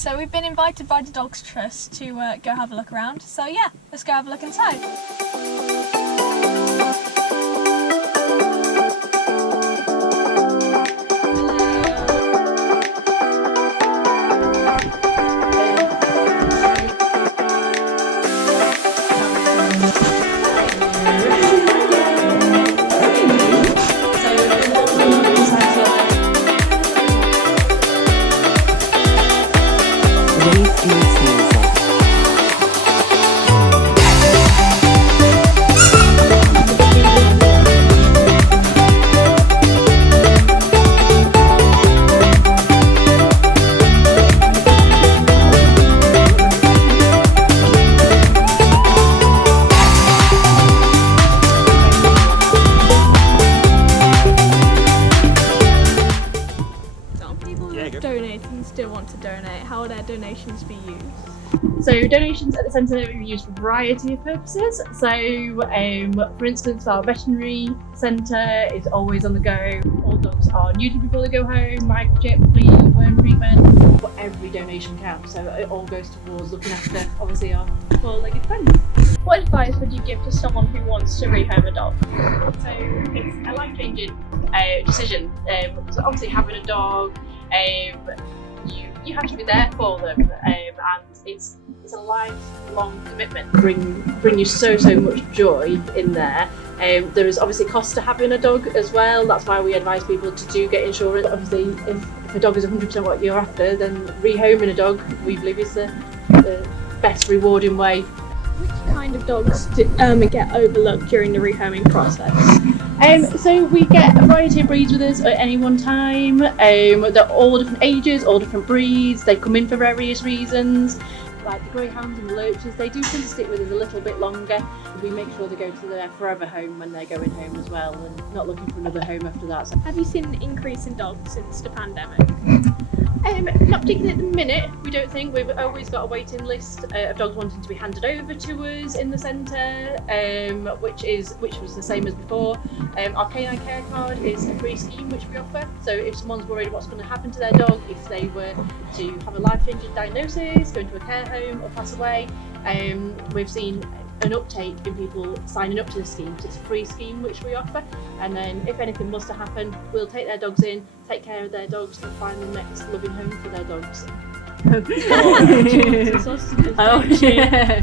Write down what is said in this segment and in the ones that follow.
So we've been invited by the Dogs Trust to go have a look around. So yeah, let's go have a look inside. Donate and still want to donate, how will their donations be used? So donations at the centre are used for a variety of purposes. So for instance, our veterinary centre is always on the go. All dogs are neutered before they go home, microchip, flea, worm treatment. But every donation counts, so it all goes towards looking after obviously our four-legged friends. What advice would you give to someone who wants to rehome a dog? So it's a life-changing decision. So obviously having a dog, you have to be there for them, and it's a lifelong commitment. Bring you so much joy in there. There is obviously cost to having a dog as well. That's why we advise people to do get insurance. Obviously, if a dog is 100% what you're after, then rehoming a dog, we believe, is the best rewarding way. Which kind of dogs get overlooked during the rehoming process? So we get a variety of breeds with us at any one time. They're all different ages, all different breeds. They come in for various reasons. Like the greyhounds and the lurchers, they do tend to stick with us a little bit longer. We make sure they go to their forever home when they're going home as well, and not looking for another home after that. So, have you seen an increase in dogs since the pandemic? Not particularly at the minute, we don't think. We've always got a waiting list of dogs wanting to be handed over to us in the centre, which was the same as before. Our canine care card is a free scheme which we offer, so if someone's worried what's going to happen to their dog, if they were to have a life-changing diagnosis, go into a care home or pass away, we've seen an uptake in people signing up to the scheme. It's a free scheme which we offer, and then if anything was to happen, we'll take their dogs in, take care of their dogs, and find the next loving home for their dogs. Oh yeah.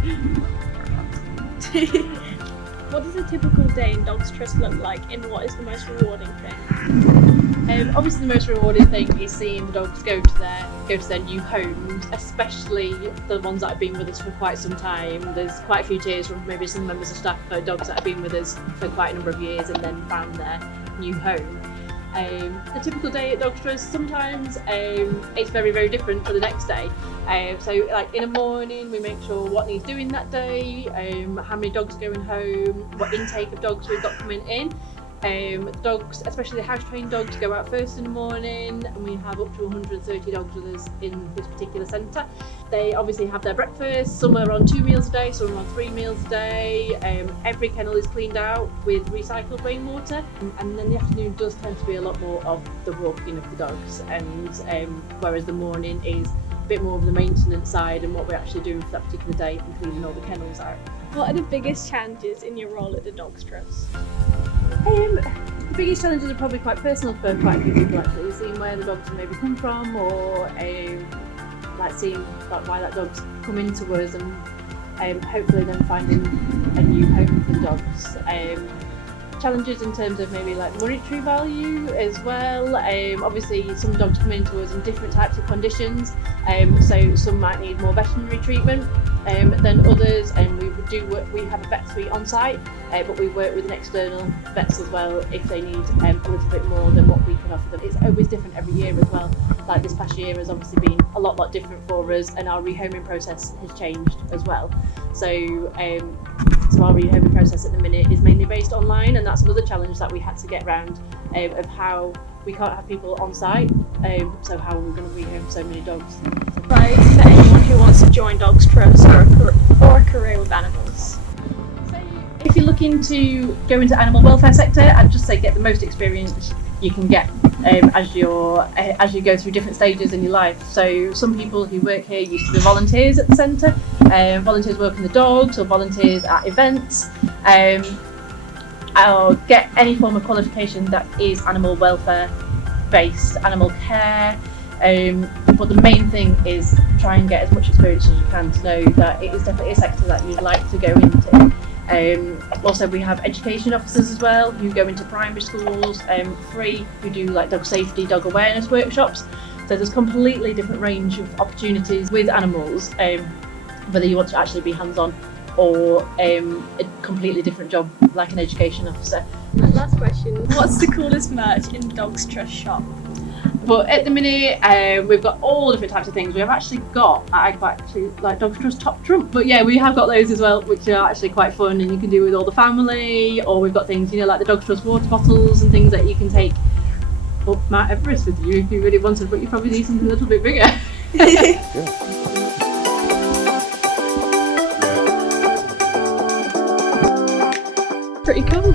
What does a typical day in Dogs Trust look like, and what is the most rewarding thing? Obviously the most rewarding thing is seeing the dogs go to their new homes, especially the ones that have been with us for quite some time. There's quite a few tears from maybe some members of staff for dogs that have been with us for quite a number of years and then found their new home. A typical day at Dogs Trust, sometimes it's very different for the next day. So like in the morning we make sure what needs doing that day, how many dogs are going home, what intake of dogs we've got coming in. Dogs, especially the house trained dogs, go out first in the morning, and we have up to 130 dogs with us in this particular centre. They obviously have their breakfast, some are on 2 meals a day, some are on 3 meals a day. Every kennel is cleaned out with recycled rainwater, and then the afternoon does tend to be a lot more of the walking of the dogs, and whereas the morning is a bit more of the maintenance side and what we're actually doing for that particular day and cleaning all the kennels out. What are the biggest challenges in your role at the Dogs Trust? The biggest challenges are probably quite personal for quite a few people, actually, seeing where the dogs maybe come from, or like seeing why that dog's come into us, and hopefully then finding a new home for the dogs. Challenges in terms of maybe like monetary value as well. Obviously some dogs come into us in different types of conditions, so some might need more veterinary treatment than others, and we have a vet suite on site, but we work with an external vets as well if they need a little bit more than what we can offer them. It's always different every year as well. Like this past year has obviously been a lot different for us, and our rehoming process has changed as well. So our rehoming process at the minute is mainly based online, and that's another challenge that we had to get around, of how we can't have people on site, so how are we going to rehome so many dogs. Right, for anyone who wants to join Dogs Trust or a career with animals? So if you're looking to go into animal welfare sector, I'd just say get the most experience you can get as you go through different stages in your life. So some people who work here used to be volunteers at the centre, volunteers working the dogs or volunteers at events, or get any form of qualification that is animal welfare based, animal care. But the main thing is try and get as much experience as you can to know that it is definitely a sector that you'd like to go into. Also, we have education officers as well who go into primary schools free, who do like dog safety, dog awareness workshops. So there's a completely different range of opportunities with animals, whether you want to actually be hands-on or a completely different job like an education officer. And last question, what's the coolest merch in Dogs Trust shop? But at the minute, we've got all different types of things. We have actually got, like Dogs Trust top trump. But yeah, we have got those as well, which are actually quite fun and you can do with all the family. Or we've got things, like the Dogs Trust water bottles and things that you can take up Mount Everest with you if you really wanted, but you probably need something a little bit bigger. Pretty cool.